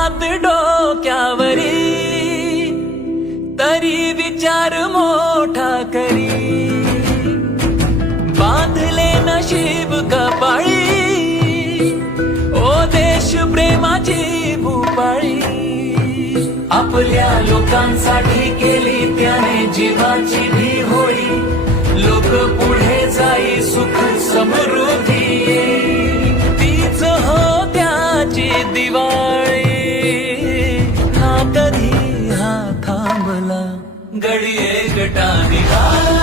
हात डोक्यावरी, तरी विचार मोठा करी. बांधले नशीब कपाळी, ओ देश प्रेमाची भूपाळी. आपल्या लोकांसाठी केली त्याने जीवाची भी होळी. लोक पुढे जाई सुख समृद्धी येई. तीच हो त्याची दिवाळी. ना कधी हा थांबला, गडी एकटा निघाला.